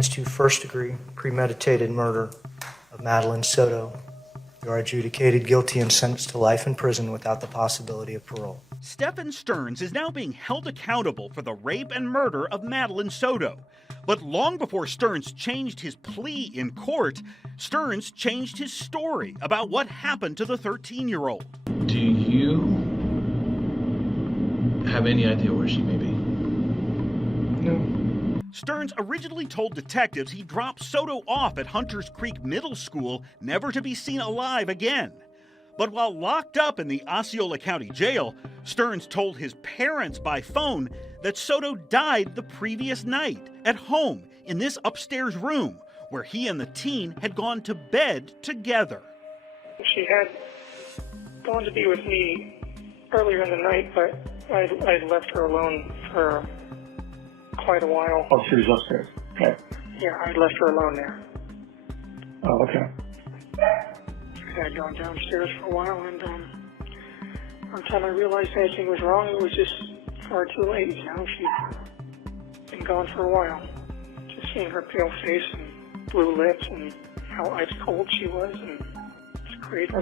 as to first-degree premeditated murder of Madeline Soto. You are adjudicated guilty and sentenced to life in prison without the possibility of parole. Stephan Sterns is now being held accountable for the rape and murder of Madeline Soto. But long before Sterns changed his plea in court, Sterns changed his story about what happened to the 13-year-old. Do you have any idea where she may be? No. Sterns originally told detectives he dropped Soto off at Hunters Creek Middle School, never to be seen alive again. But while locked up in the Osceola County Jail, Sterns told his parents by phone that Soto died the previous night at home in this upstairs room where he and the teen had gone to bed together. She had gone to be with me earlier in the night, but I left her alone for quite a while. Oh, she was upstairs. Okay. Yeah, I left her alone there. Oh, okay. I had gone downstairs for a while, and by the time I realized anything was wrong, it was just far too late. You know, she'd been gone for a while. Just seeing her pale face and blue lips and how ice cold she was, and it's crazy.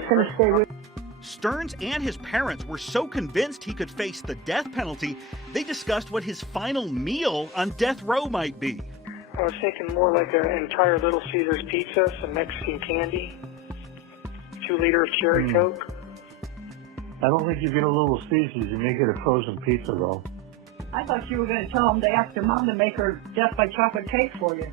Sterns and his parents were so convinced he could face the death penalty, they discussed what his final meal on death row might be. I was thinking more like an entire Little Caesars pizza, some Mexican candy, 2 liters of cherry Coke. I don't think you get a Little Caesars. You may get a frozen pizza, though. I thought you were going to tell them they asked their mom to make her death by chocolate cake for you.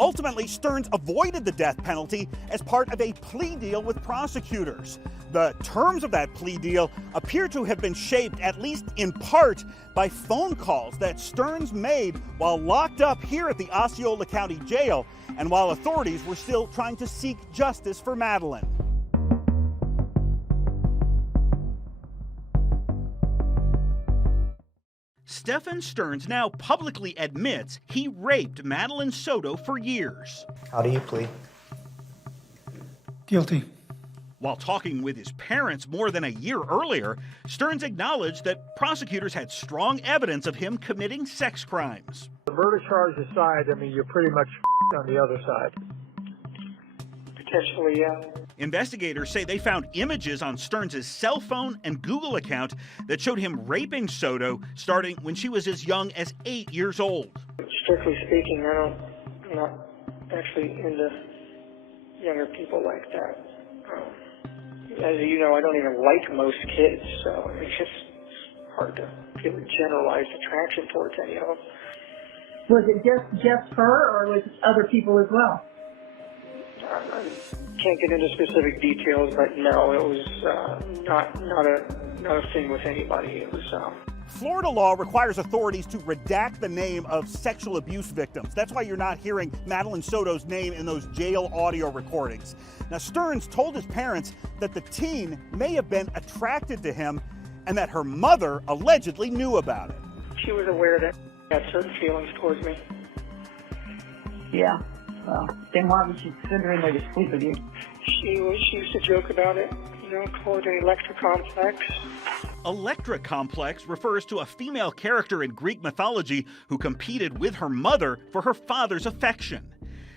Ultimately, Sterns avoided the death penalty as part of a plea deal with prosecutors. The terms of that plea deal appear to have been shaped, at least in part, by phone calls that Sterns made while locked up here at the Osceola County Jail and while authorities were still trying to seek justice for Madeline. Stephan Sterns now publicly admits he raped Madeline Soto for years. How do you plead? Guilty. While talking with his parents more than a year earlier, Sterns acknowledged that prosecutors had strong evidence of him committing sex crimes. The murder charge aside, I mean, you're pretty much on the other side. Potentially, yeah. Investigators say they found images on Sterns' cell phone and Google account that showed him raping Soto starting when she was as young as 8 years old. Strictly speaking, I'm not actually into younger people like that. As you know, I don't even like most kids, so it's just hard to feel a generalized attraction towards any of them. Was it just her, or was it other people as well? I can't get into specific details, but no, it was not a thing with anybody. It was. Florida law requires authorities to redact the name of sexual abuse victims. That's why you're not hearing Madeline Soto's name in those jail audio recordings. Now, Sterns told his parents that the teen may have been attracted to him and that her mother allegedly knew about it. She was aware that she had certain feelings towards me. Yeah. Well, then why was she considering there to sleep with you? She used to joke about it, call it an Electra complex. Electra complex refers to a female character in Greek mythology who competed with her mother for her father's affection.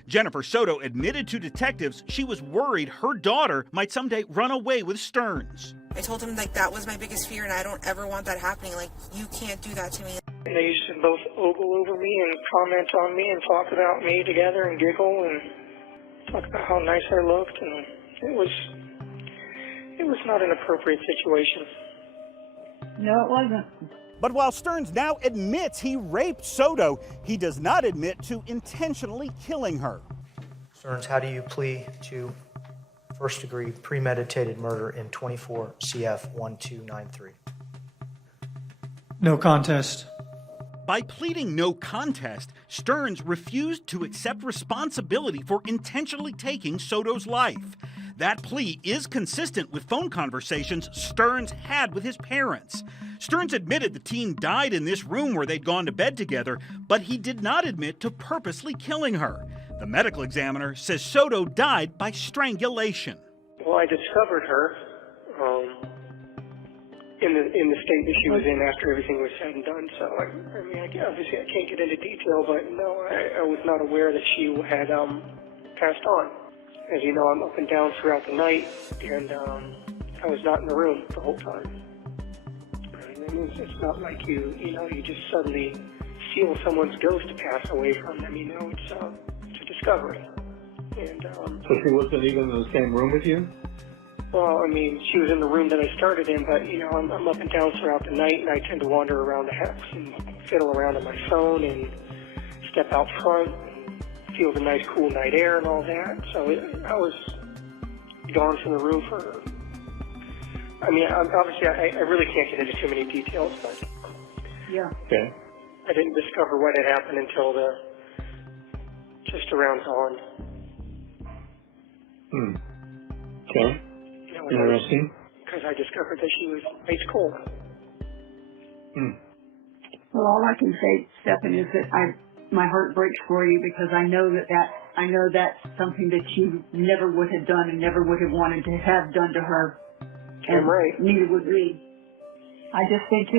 Jennifer Soto admitted to detectives she was worried her daughter might someday run away with Sterns. I told him, that was my biggest fear, and I don't ever want that happening. You can't do that to me. And they used to both ogle over me and comment on me and talk about me together and giggle and talk about how nice I looked, and it was not an appropriate situation. No, it wasn't. But while Sterns now admits he raped Soto, he does not admit to intentionally killing her. Sterns, how do you plead to first-degree premeditated murder in 24 CF 1293? No contest. By pleading no contest, Sterns refused to accept responsibility for intentionally taking Soto's life. That plea is consistent with phone conversations Sterns had with his parents. Sterns admitted the teen died in this room where they'd gone to bed together, but he did not admit to purposely killing her. The medical examiner says Soto died by strangulation. Well, I discovered her in the state that she was in after everything was said and done. So I mean, obviously I can't get into detail, but no, I was not aware that she had passed on. As you know, I'm up and down throughout the night, and I was not in the room the whole time. I mean, it's not like you just suddenly feel someone's ghost pass away from them. You know, it's a discovery. And So she wasn't even in the same room with you? well, I mean, she was in the room that I started in, but you know, I'm up and down throughout the night, and I tend to wander around the house and fiddle around on my phone and step out front, and feel the nice, cool night air and all that. So I was gone from the room for. I mean, obviously, I really can't get into too many details, but Yeah. Okay. I didn't discover what had happened until just around dawn. Okay. You know, Interesting. because I discovered that she was ice cold. Well, all I can say, Stephan, is that my heart breaks for you because I know that's something that you never would have done and never would have wanted to have done to her. I'm right. Neither would we. I just think,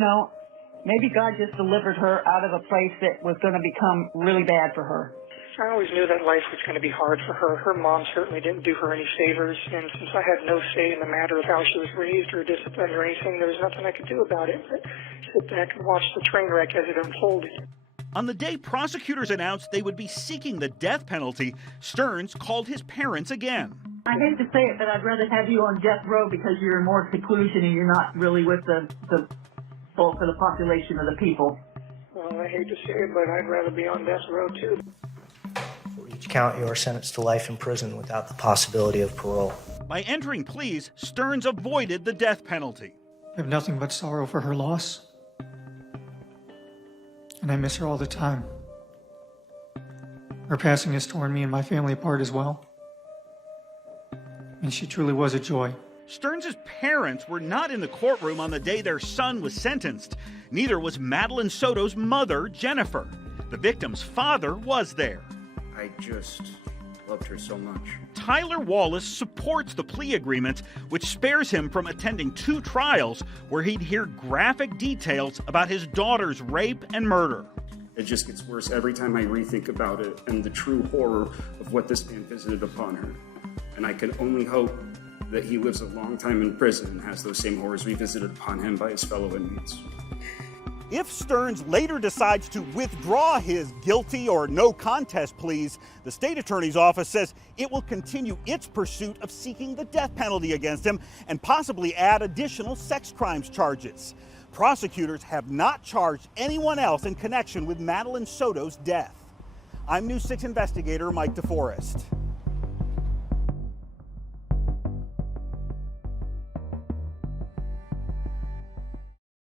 maybe God just delivered her out of a place that was going to become really bad for her. I always knew that life was going to be hard for her. Her mom certainly didn't do her any favors, and since I had no say in the matter of how she was raised or disciplined or anything, there was nothing I could do about it but sit back and watch the train wreck as it unfolded. On the day prosecutors announced they would be seeking the death penalty, Sterns called his parents again. I hate to say it, but I'd rather have you on death row because you're in more seclusion and you're not really with the bulk of the population of the people. Well, I hate to say it, but I'd rather be on death row, too. For each count, you are sentenced to life in prison without the possibility of parole. By entering pleas, Sterns avoided the death penalty. I have nothing but sorrow for her loss. And I miss her all the time. Her passing has torn me and my family apart as well. And she truly was a joy. Sterns' parents were not in the courtroom on the day their son was sentenced. Neither was Madeline Soto's mother, Jennifer. The victim's father was there. I just loved her so much. Tyler Wallace supports the plea agreement, which spares him from attending 2 trials where he'd hear graphic details about his daughter's rape and murder. It just gets worse every time I rethink about it and the true horror of what this man visited upon her. And I can only hope that he lives a long time in prison and has those same horrors revisited upon him by his fellow inmates. If Sterns later decides to withdraw his guilty or no contest pleas, the state attorney's office says it will continue its pursuit of seeking the death penalty against him and possibly add additional sex crimes charges. Prosecutors have not charged anyone else in connection with Madeline Soto's death. I'm News 6 investigator Mike DeForest.